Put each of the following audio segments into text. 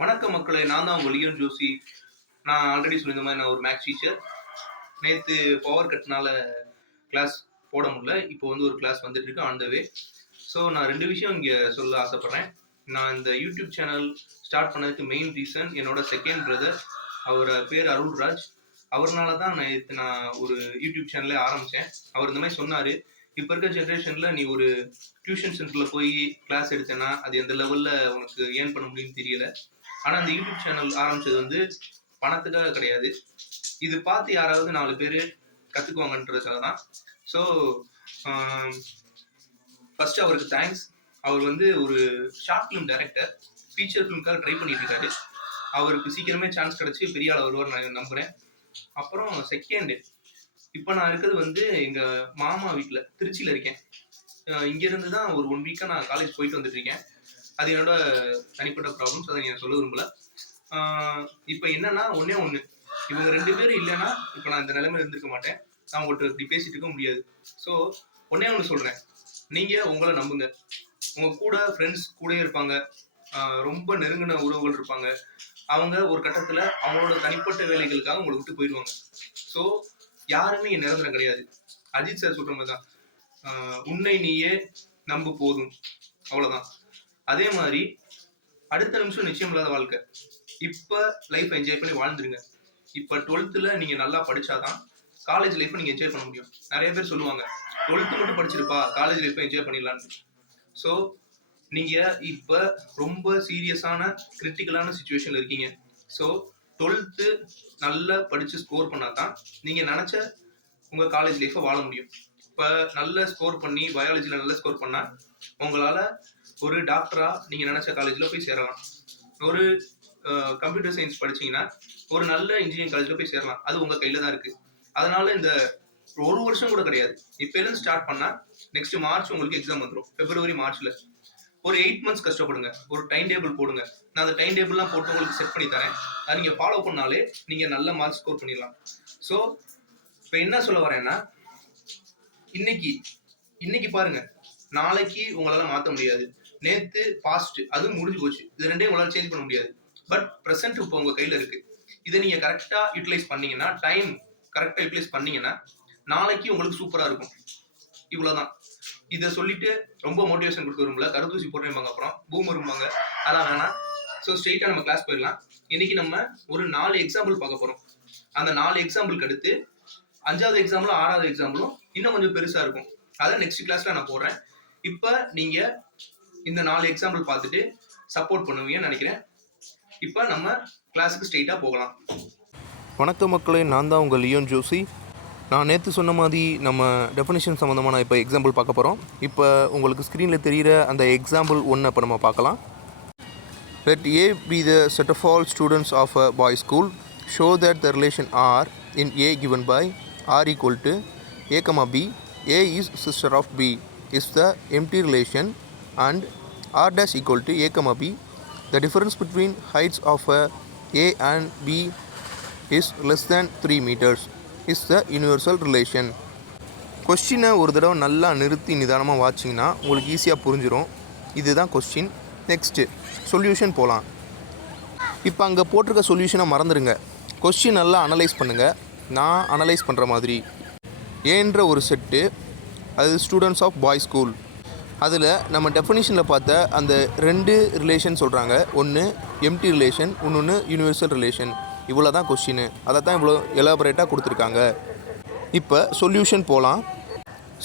வணக்கம் மக்களே! நான் தான் உங்க லியோன் ஜோசி. நான் ஆல்ரெடி சொல்லியிருந்த மாரி நான் ஒரு மேத்ஸ் டீச்சர். நேத்து பவர் கட்னால கிளாஸ் போட முடியல. இப்போ ஒரு கிளாஸ் வந்துட்டு இருக்கு ஆன் த வே. ஸோ நான் 2 விஷயம் இங்க சொல்ல ஆசைப்படுறேன். நான் இந்த யூடியூப் சேனல் ஸ்டார்ட் பண்ணதுக்கு மெயின் ரீசன் என்னோட செகண்ட் பிரதர். அவர் பேர் அருள்ராஜ். அவர்னால தான் நேத்து நான் ஒரு யூடியூப் சேனலே ஆரம்பிச்சேன். அவர் இந்த மாரி சொன்னாரு. இப்ப இருக்க ஜெனரேஷன்ல நீ ஒரு டியூஷன் சென்டர்ல போய் கிளாஸ் எடுத்தேன்னா, அது எந்த லெவல்ல உனக்கு ஏர்ன் பண்ண முடியும்னு தெரியல. ஆனா இந்த யூடியூப் சேனல் ஆரம்பிச்சது பணத்துக்காக கிடையாது. இது பார்த்து யாராவது 4 பேரு கத்துக்குவாங்கன்றதுக்காக தான். ஸோ ஃபர்ஸ்ட் அவருக்கு தேங்க்ஸ். அவர் ஒரு ஷார்ட் ஃபிலிம் டைரக்டர். ஃபீச்சர் ஃபிலிம்காக ட்ரை பண்ணிட்டு இருக்காரு. அவருக்கு சீக்கிரமே சான்ஸ் கிடைச்சி பெரிய ஆள் வருவார் நான் நம்புறேன். அப்புறம் செகண்ட், இப்போ நான் இருக்கிறது எங்க மாமா வீட்டில் திருச்சியில் இருக்கேன். இங்கேருந்து தான் ஒரு 1 வீக்காக நான் காலேஜ் போயிட்டு வந்துட்டு இருக்கேன். அது என்னோட தனிப்பட்ட ப்ராப்ளம்ஸ். அதை நான் சொல்ல விரும்பல. இப்போ என்னன்னா ஒன்னே ஒன்று, இவங்க 2 பேரும் இல்லைன்னா இப்போ நான் இந்த நிலைமையில இருந்திருக்க மாட்டேன். நான் உங்கள்கிட்ட இப்படி பேசிட்டு இருக்க முடியாது. ஸோ ஒன்னே ஒன்று சொல்றேன், நீங்க உங்களை நம்புங்க. உங்க கூட ஃப்ரெண்ட்ஸ் கூடயே இருப்பாங்க, ரொம்ப நெருங்கின உறவுகள் இருப்பாங்க. அவங்க ஒரு கட்டத்துல அவங்களோட தனிப்பட்ட வேலைகளுக்காக உங்களை விட்டு போயிடுவாங்க. ஸோ யாருமே நிரந்தரம் கிடையாது. அஜித் சார் சொல்ற மாதிரி தான், உன்னை நீயே நம்பு போதும், அவ்வளவுதான். அதே மாதிரி அடுத்த நிமிஷம் நிச்சயம் இல்லாத வாழ்க்கை. இப்ப லைஃப் என்ஜாய் பண்ணி வாழ்ந்துருங்க. இப்ப 12th நீங்க நல்லா படிச்சாதான் காலேஜ் லைஃப் நீங்க என்ஜாய் பண்ண முடியும். நிறைய பேர் சொல்லுவாங்க 12th மட்டும் படிச்சிருப்பா காலேஜ் லைஃப் என்ஜாய் பண்ணிடலான்னு. ஸோ நீங்க இப்ப ரொம்ப சீரியஸான கிரிட்டிக்கலான சுச்சுவேஷன்ல இருக்கீங்க. ஸோ 12th நல்லா படிச்சு ஸ்கோர் பண்ணாதான் நீங்க நினைச்ச உங்க காலேஜ் லைஃப்பை வாழ முடியும். இப்ப நல்ல ஸ்கோர் பண்ணி பயாலஜில நல்ல ஸ்கோர் பண்ணா உங்களால ஒரு டாக்டரா நீங்க நினைச்ச காலேஜ்ல போய் சேரலாம். ஒரு கம்ப்யூட்டர் சயின்ஸ் படிச்சீங்கன்னா ஒரு நல்ல இன்ஜினியரிங் காலேஜ்ல போய் சேரலாம். அது உங்க கையில தான் இருக்கு. அதனால இந்த ஒரு வருஷம் கூட கிடையாது. இப்ப இருந்து ஸ்டார்ட் பண்ணா நெக்ஸ்ட் மார்ச் உங்களுக்கு எக்ஸாம் வந்துடும். பிப்ரவரி மார்ச்ல ஒரு 8 months கஷ்டப்படுங்க. ஒரு டைம் டேபிள் போடுங்க. நான் அந்த டைம் டேபிள்லாம் போட்டு உங்களுக்கு செட் பண்ணி தரேன். அதை நீங்க ஃபாலோ பண்ணாலே நீங்க நல்ல மார்க் ஸ்கோர் பண்ணிடலாம். ஸோ இப்ப என்ன சொல்ல வரேன்னா, இன்னைக்கு பாருங்க, நாளைக்கு உங்களால மாற்ற முடியாது. நேத்து பாஸ்ட் அது முடிஞ்சு போச்சு. இது ரெண்டையும் உங்களால சேஞ்ச் பண்ண முடியாது. பட் ப்ரெசென்ட் இப்போ உங்க கையில இருக்கு. இதை நீங்க கரெக்டா யூட்டிலைஸ் பண்ணீங்கன்னா, டைம் கரெக்டா யூட்டிலைஸ் பண்ணீங்கன்னா நாளைக்கு உங்களுக்கு சூப்பரா இருக்கும். இவ்வளவுதான். இதை சொல்லிட்டு ரொம்ப மோட்டிவேஷன் கொடுக்க விரும்பல. கருத்தூசி போடுறேன் அப்புறம் பூம் இருப்பாங்க, அதெல்லாம் வேணாம். ஸோ ஸ்ட்ரெயிட்டா நம்ம கிளாஸ் போயிடலாம். இன்னைக்கு நம்ம ஒரு 4 எக்ஸாம்பிள் பார்க்க போறோம். அந்த 4 எக்ஸாம்பிளுக்கு அடுத்து 5வது எக்ஸாம்பிளும் 6வது எக்ஸாம்பிளும் இன்னும் கொஞ்சம் பெருசா இருக்கும். அதை நெக்ஸ்ட் கிளாஸ்ல நான் போடுறேன். இப்ப நீங்க இந்த 4 எக்ஸாம்பிள் பார்த்துட்டு சப்போர்ட் பண்ணுவீங்கன்னு நினைக்கிறேன். இப்ப நம்ம கிளாஸுக்கு ஸ்ட்ரெயிட்டா போகலாம். வணக்கம் மக்களே, நான் தான் உங்கள் லியோன் ஜோசி. நான் நேற்று சொன்ன மாதிரி நம்ம டெஃபினிஷன் சம்மந்தமாக இப்போ எக்ஸாம்பிள் பார்க்க போகிறோம். இப்போ உங்களுக்கு ஸ்க்ரீனில் தெரிகிற அந்த எக்ஸாம்பிள் 1 இப்போ நம்ம பார்க்கலாம். Let A be the set of all students of a boys school. Show that the relation R in A given by R equal to A comma B. A is sister of B is the empty relation and R dash equal to A comma B. The difference between heights of A and B is less than 3 meters is the universal relation. கொஸ்டினை ஒரு தடவை நல்லா நிறுத்தி நிதானமாக வாட்சிங்கன்னா உங்களுக்கு ஈஸியாக புரிஞ்சிடும். இதுதான் கொஸ்டின். நெக்ஸ்ட்டு சொல்யூஷன் போகலாம். இப்போ அங்கே போட்டிருக்க சொல்யூஷனை மறந்துடுங்க. கொஸ்டின் நல்லா அனலைஸ் பண்ணுங்கள். நான் அனலைஸ் பண்ணுற மாதிரி ஏன்ற ஒரு செட்டு, அது ஸ்டூடெண்ட்ஸ் ஆஃப் பாய்ஸ் ஸ்கூல். அதில் நம்ம டெஃபினிஷனில் பார்த்த அந்த 2 ரிலேஷன் சொல்கிறாங்க. ஒன்று எம்டி ரிலேஷன், இன்னொன்று யூனிவர்சல் ரிலேஷன். இவ்வளோ தான் கொஸ்டின். அதை தான் இவ்வளோ எலாபரேட்டாக கொடுத்துருக்காங்க. இப்போ சொல்யூஷன் போகலாம்.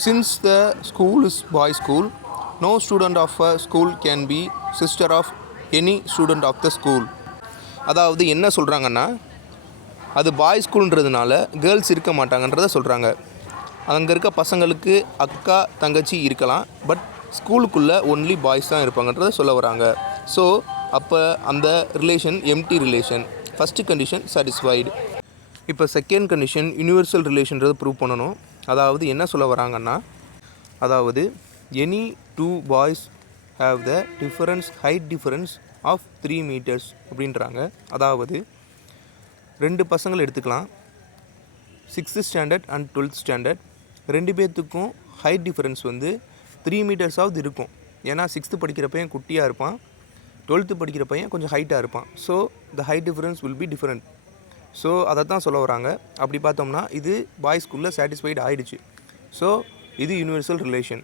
Since the school is boy school, no student of a school can be sister of any student of the school. அதாவது என்ன சொல்கிறாங்கன்னா, அது பாய் ஸ்கூல்ன்றதுனால கேர்ள்ஸ் இருக்க மாட்டாங்கன்றதை சொல்கிறாங்க. அங்கே இருக்க பசங்களுக்கு அக்கா தங்கச்சி இருக்கலாம், பட் ஸ்கூலுக்குள்ளே ஒன்லி பாய்ஸ் தான் இருப்பாங்கன்றதை சொல்ல வராங்க. ஸோ அப்போ அந்த relation empty relation. First condition satisfied. இப்போ செகண்ட் கண்டிஷன் யூனிவர்சல் ரிலேஷன்றதை ப்ரூவ் பண்ணணும். அதாவது என்ன சொல்ல வராங்கன்னா, அதாவது any 2 boys have the height difference of 3 meters அப்படின்றாங்க. அதாவது 2 பசங்கள் எடுத்துக்கலாம், 6th standard and 12th standard. 2 பேர்த்துக்கும் ஹைட் டிஃபரன்ஸ் 3 meters இருக்கும். ஏன்னா 6th படிக்கிறப்பையும் குட்டியாக இருப்பான், 12th படிக்கிற பையன் கொஞ்சம் ஹைட்டாக இருப்பான். So the height difference will be different. So அதை தான் சொல்ல வராங்க. அப்படி பார்த்தோம்னா இது பாய்ஸ்குள்ளே சாட்டிஸ்ஃபைடு ஆகிடுச்சு. ஸோ இது யூனிவர்சல் ரிலேஷன்.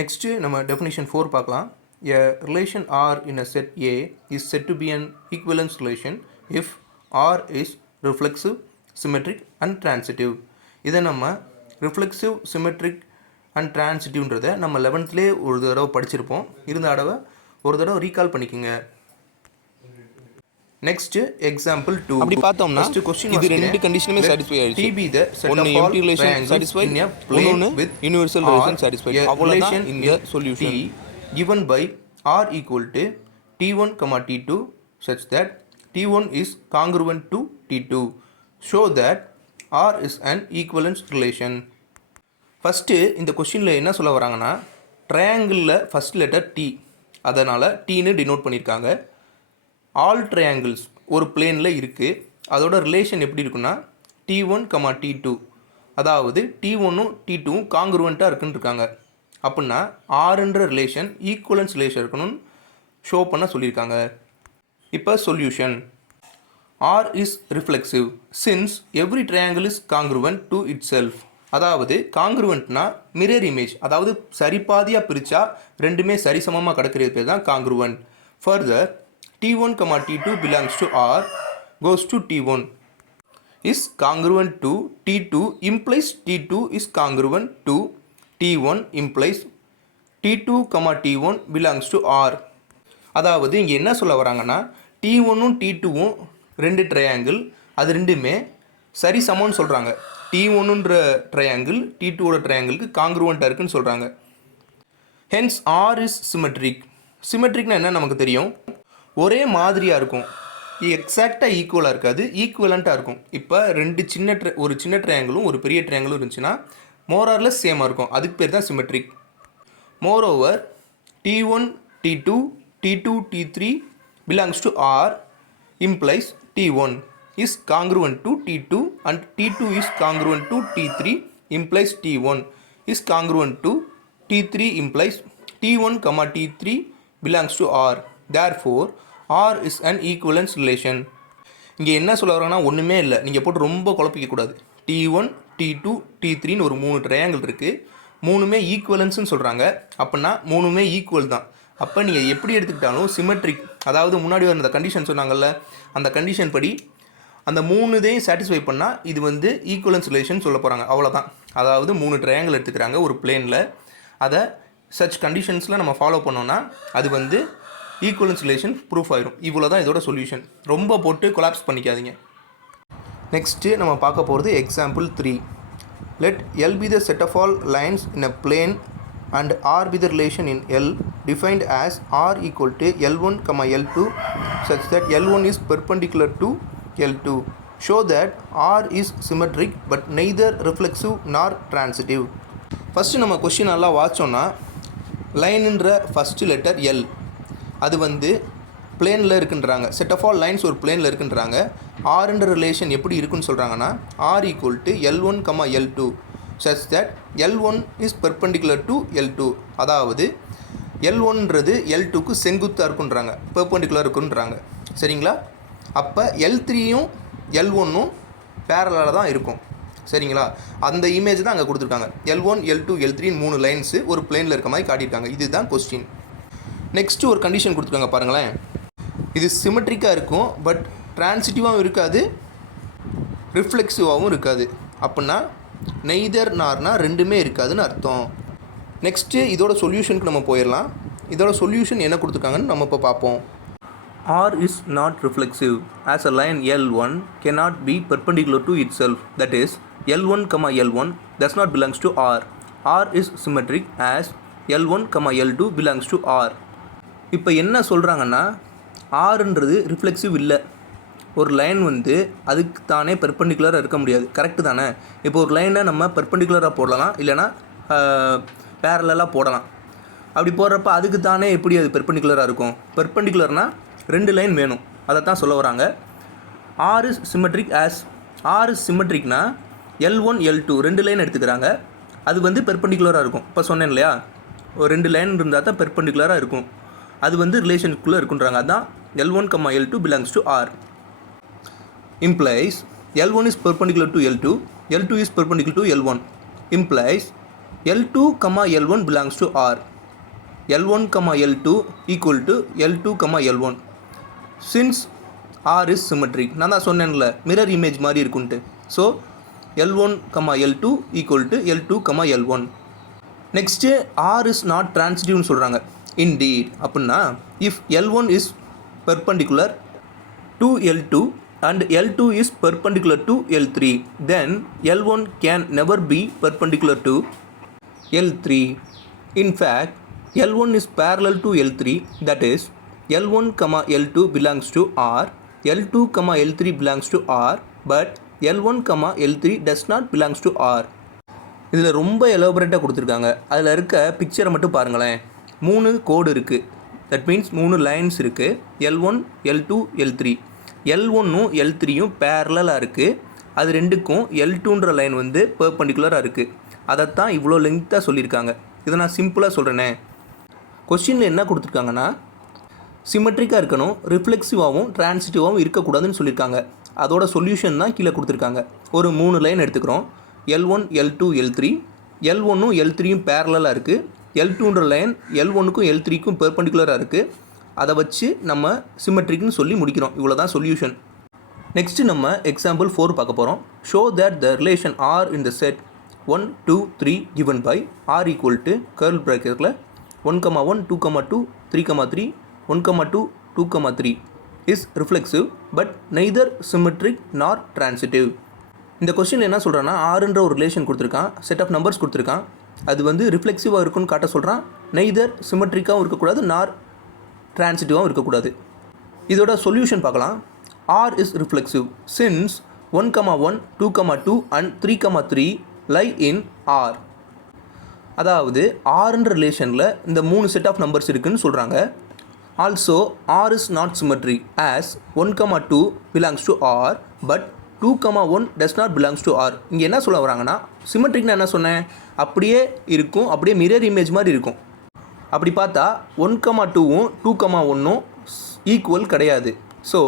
நெக்ஸ்ட்டு நம்ம டெஃபினிஷன் 4 பார்க்கலாம். A relation R in a set A is said to be an equivalence relation if R is reflexive, symmetric and transitive. இதை நம்ம ரிஃப்ளெக்சிவ், சிமெட்ரிக் அண்ட் டிரான்சிட்டிவ்ன்றதை நம்ம 11th ஒரு தடவை படிச்சிருப்போம். ஒரு தடவை ரீகால் பண்ணிக்கோங்க. Next example 2. அப்படி பார்த்தோம்னா இது ரெண்டு கண்டிஷனுமே சாட்டிஸ்ஃபை ஆயிடுச்சு. TB the set of all triangles satisfied in a plane with universal relation satisfied. அவ்வளவுதான் இந்த solution. Given by R equal to T1, T2 such that T1 is congruent to T2. Show that R is an equivalence relation. First இந்த கொஷினில் என்ன சொல்ல வராங்கன்னா, ட்ரையாங்கிளில் first letter T, அதனால் Tன்னு denote பண்ணியிருக்காங்க. All triangles ஒரு பிளேனில் இருக்குது. அதோட ரிலேஷன் எப்படி இருக்குன்னா T1, T2, அதாவது T1ம் T2ம் காங்க்ருவெண்ட்டாக இருக்குன்னு இருக்காங்க. அப்படின்னா ஆறுன்ற ரிலேஷன் ஈக்குவலன்ஸ் ரிலேஷன் இருக்கணும்னு ஷோ பண்ண சொல்லியிருக்காங்க. இப்போ solution. R is reflexive since every triangle is congruent to itself. அதாவது காங்க்ருவெண்ட்னா மிரர் இமேஜ், அதாவது சரிபாதியாக பிரித்தா ரெண்டுமே சரிசமமாக கிடக்கிறது பேர் தான் congruent. Further T1, T2 belongs to R goes to T1 is congruent to T2 implies T2 is congruent to T1 implies T2, T1 belongs to R. அதாவது இங்கே என்ன சொல்ல வராங்கன்னா, T1ம் T2ம் ரெண்டு ட்ரையாங்கிள், அது ரெண்டுமே சரி சமம்னு சொல்கிறாங்க. T1ன்ற ட்ரையாங்கிள் T2ஓட ட்ரையாங்கிளுக்கு காங்க்ருவெண்ட்டாக இருக்குன்னு சொல்கிறாங்க. Hence R is symmetric. சிமெட்ரிக்னா என்ன நமக்கு தெரியும், ஒரே மாதிரியாக இருக்கும், எக்ஸாக்டாக ஈக்குவலாக இருக்காது, ஈக்குவலண்ட்டாக இருக்கும். இப்போ ஒரு சின்ன ட்ரையாங்கிளும் ஒரு பெரிய ட்ரையாங்கிளும் இருந்துச்சுன்னா மோரார்லெஸ் சேமாக இருக்கும், அதுக்கு பேர் தான் symmetric. Moreover T1, T2, T2, T3 belongs to R implies T1 is congruent to T2 and T2 is congruent to T3 implies T1 is congruent to T3 implies T1, T3 belongs to R. Therefore R is an equivalence relation. இங்கே என்ன சொல்ல வராங்கன்னா ஒன்றுமே இல்லை, நீங்கள் போட்டு ரொம்ப குழப்பிக்கக்கூடாது. T1, T2, T3ன்னு ஒரு 3 ட்ரையாங்கிள் இருக்குது, மூணுமே ஈக்குவலன்ஸ்னு சொல்கிறாங்க. அப்படின்னா மூணுமே ஈக்குவல் தான். அப்போ நீங்கள் எப்படி எடுத்துக்கிட்டாலும் சிமெட்ரிக், அதாவது முன்னாடி வர அந்த கண்டிஷன் சொன்னாங்கல்ல, அந்த கண்டிஷன் படி அந்த 3தையும் சாட்டிஸ்ஃபை பண்ணால் இது வந்து ஈக்குவலன்ஸ் ரிலேஷன் சொல்ல போகிறாங்க. அவ்வளோதான். அதாவது 3 ட்ரையாங்கிள் எடுத்துக்கிறாங்க ஒரு பிளேனில், அதை சச் கண்டிஷன்ஸில் நம்ம ஃபாலோ பண்ணோன்னா அது வந்து ஈக்குவலன்ஸ் ரிலேஷன் ப்ரூஃப் ஆயிரும். இவ்வளோ தான் இதோட சொல்யூஷன். ரொம்ப போட்டு கொலாப்ஸ் பண்ணிக்காதீங்க. நெக்ஸ்ட்டு நம்ம பார்க்க போகிறது example 3. Let L be the set of all lines in a plane and R be the relation in L defined as R equal to L1, L2 such that L1 is perpendicular to L2. Show that R is symmetric but neither reflexive nor transitive. First நம்ம question நல்லா வாட்சோன்னா, லைனுன்ற first letter L, அது வந்து பிளேனில் இருக்குன்றாங்க. Set of all lines ஒரு பிளேனில் இருக்குன்றாங்க. ஆர்ன்ற relation எப்படி இருக்குன்னு சொல்கிறாங்கன்னா, R equal to L1, L2 such that L1 is perpendicular to L2. அதாவது L1ன்றது L2க்கு செங்குத்தாக இருக்குன்றாங்க, பெர்பெண்டிகுலர் இருக்குன்றாங்க. சரிங்களா? அப்போ L3யும் L1ம் பேரலாக தான் இருக்கும். சரிங்களா? அந்த இமேஜ் தான் அங்கே கொடுத்துருக்காங்க. L1, L2, L3 3 லைன்ஸு ஒரு பிளேனில் இருக்க மாதிரி காட்டியிருக்காங்க. இதுதான் கொஸ்டின். நெக்ஸ்ட்டு ஒரு கண்டிஷன் கொடுத்துருக்காங்க பாருங்களேன். இது சிமெட்ரிக்காக இருக்கும், பட் டிரான்சிட்டிவாகவும் இருக்காது, ரிஃப்ளெக்சிவாகவும் இருக்காது. அப்படின்னா நெய்தர் நார்னா ரெண்டுமே இருக்காதுன்னு அர்த்தம். நெக்ஸ்ட்டு இதோட சொல்யூஷனுக்கு நம்ம போயிடலாம். இதோட சொல்யூஷன் என்ன கொடுத்துருக்காங்கன்னு நம்ம இப்போ பார்ப்போம். R is not reflexive as a line L1 cannot be perpendicular to itself. That is, L1, L1 does not belongs to R. R is symmetric as L1, L2 belongs to R. இப்போ என்ன சொல்கிறாங்கன்னா, ஆறுன்றது reflexive இல்லை. ஒரு line வந்து அதுக்கு தானே பெர்பெண்டிகுலராக இருக்க முடியாது. கரெக்டு தானே? இப்போ ஒரு லைனை நம்ம பெர்பெண்டிகுலராக போடலாம், இல்லைனா பேரலாக போடலாம். அப்படி போடுறப்ப அதுக்கு தானே எப்படி அது பெர்பெண்டிகுலராக இருக்கும்? பெர்பெண்டிகுலர்னால் 2 லைன் வேணும், அதை தான் சொல்ல வராங்க. R is symmetric as R is symmetricனா L1, L2 2 line எடுத்துக்கிறாங்க, அது வந்து பெர்பெண்டிகுலராக இருக்கும். இப்போ சொன்னேன் இல்லையா, ஒரு 2 லைன் இருந்தால் தான் பெர்பெண்டிகுலராக இருக்கும். அது வந்து ரிலேஷனுக்குள்ளே இருக்குன்றாங்க. அதான் L1, L2 belongs to R. Implies L1 is perpendicular to L2, L2 is perpendicular to L1. Implies L2, L1 belongs to R. L1, L2 equal to L2, L1. Since R is symmetric, நான் தான் சொன்னேன்ல mirror image மாதிரி இருக்குன்ட்டு. So L1, L2 equal to L2, L1. Next R is not transitive சொல்கிறாங்க. Indeed, அப்படின்னா if L1 is perpendicular to L2 and L2 is perpendicular to L3, then L1 can never be perpendicular to L3. In fact, L1 is parallel to L3, that is L1, L2 belongs to R, L2, L3 belongs to R, but L1, L3 does not belongs to R. இதில் ரொம்ப எலாபரேட்டாக கொடுத்துருக்காங்க. அதில் இருக்க பிக்சரை மட்டும் பாருங்களேன். 3 கோடு இருக்குது. That means 3 lines இருக்குது. L1, L2, L3. L1ம் L3யும் பேரலாக இருக்குது. அது ரெண்டுக்கும் L2ன்ற லைன் வந்து பெர்பெண்டிகுலராக இருக்குது. அதைத்தான் இவ்வளோ லெங்க்த்தாக சொல்லியிருக்காங்க. இதை நான் சிம்பிளாக சொல்கிறேனே. கொஸ்டினில் என்ன கொடுத்துருக்காங்கன்னா சிமெட்ரிக்காக இருக்கணும், ரிஃப்ளெக்சிவாகவும் டிரான்சிட்டிவாகவும் இருக்கக்கூடாதுன்னு சொல்லியிருக்காங்க. அதோட சொல்யூஷன் தான் கீழே கொடுத்துருக்காங்க. ஒரு 3 லைன் எடுத்துக்கிறோம். L1, L2, L3. L1ம் L3யும் பேரலாக இருக்குது. L2ன்ற லைன் L1க்கும் L3க்கும் பெர்பெண்டிகுலராக இருக்குது. அதை வச்சு நம்ம சிமெட்ரிக்னு சொல்லி முடிக்கிறோம். இவ்வளோ தான் சொல்யூஷன். நெக்ஸ்ட்டு நம்ம எக்ஸாம்பிள் 4 பார்க்க போகிறோம். Show that the relation R in the set 1, 2, 3 given by R equal to curl bracketல 1, 1, 2, 2, 3, 3, 1, 2, 2, 3 is reflexive but neither symmetric nor transitive. இந்த கொஸ்டின் என்ன சொல்கிறான்னா ஆறுன்ற ஒரு ரிலேஷன் கொடுத்துருக்கான், செட் ஆஃப் நம்பர்ஸ் கொடுத்துருக்கான். அது வந்து ரிஃப்ளெக்சிவாக இருக்குன்னு காட்ட சொல்கிறான். நெய்தர் சிமெட்ரிக்காகவும் இருக்கக்கூடாது, நார் டிரான்சிட்டிவாகவும் இருக்கக்கூடாது. இதோட சொல்யூஷன் பார்க்கலாம். R is reflexive since 1, 1, 2, 2 and 3, 3 lie in R. அதாவது ஆறுன்ற ரிலேஷனில் இந்த 3 செட் ஆஃப் நம்பர்ஸ் இருக்குதுன்னு சொல்கிறாங்க. Also R is not symmetric as 1, 2 belongs to R but 2, 1 does not belongs to R. இங்கே என்ன சொல்ல வராங்கன்னா சிமெட்ரிக்னா என்ன சொன்னேன், அப்படியே இருக்கும், அப்படியே மிரர் இமேஜ் மாதிரி இருக்கும். அப்படி பார்த்தா 1, 2வும் 2, 1ம் ஈக்குவல் கிடையாது. So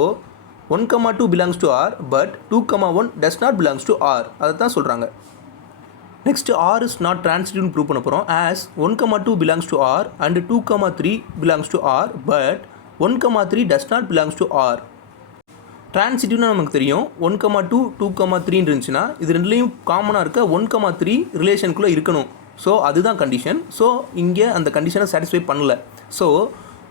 1, 2 belongs to R but 2, 1 does not belongs to R. அதை தான் சொல்கிறாங்க. Next R is not transitive prove பண்ண போகிறோம். as 1, 2 belongs to R and 2, 3 belongs to R but 1, 3 does not belongs to R. டிரான்சிட்டிவ்னா நமக்கு தெரியும். 1, 2, 2, 3 இருந்துச்சுன்னா இது ரெண்டுலேயும் காமனாக இருக்க 1, 3 ரிலேஷனுக்குள்ளே இருக்கணும். ஸோ அதுதான் கண்டிஷன். ஸோ இங்கே அந்த கண்டிஷனை சாட்டிஸ்ஃபை பண்ணல. ஸோ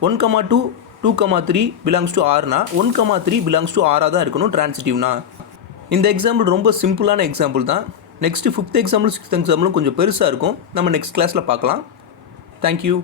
1, 2, 2, 3 பிலாங்ஸ் டு ஆர்னா 1, 3 பிலாங்ஸ் டு ஆராக தான் இருக்கணும் டிரான்சிட்டிவ்னா. இந்த எக்ஸாம்பிள் ரொம்ப சிம்பிளான எக்ஸாம்பிள் தான். நெக்ஸ்ட்டு 5th எக்ஸாம்பிள் 6th எக்ஸாம்பிளும் கொஞ்சம் பெருசாக இருக்கும். நம்ம நெக்ஸ்ட் கிளாஸில் பார்க்கலாம். தேங்க்யூ.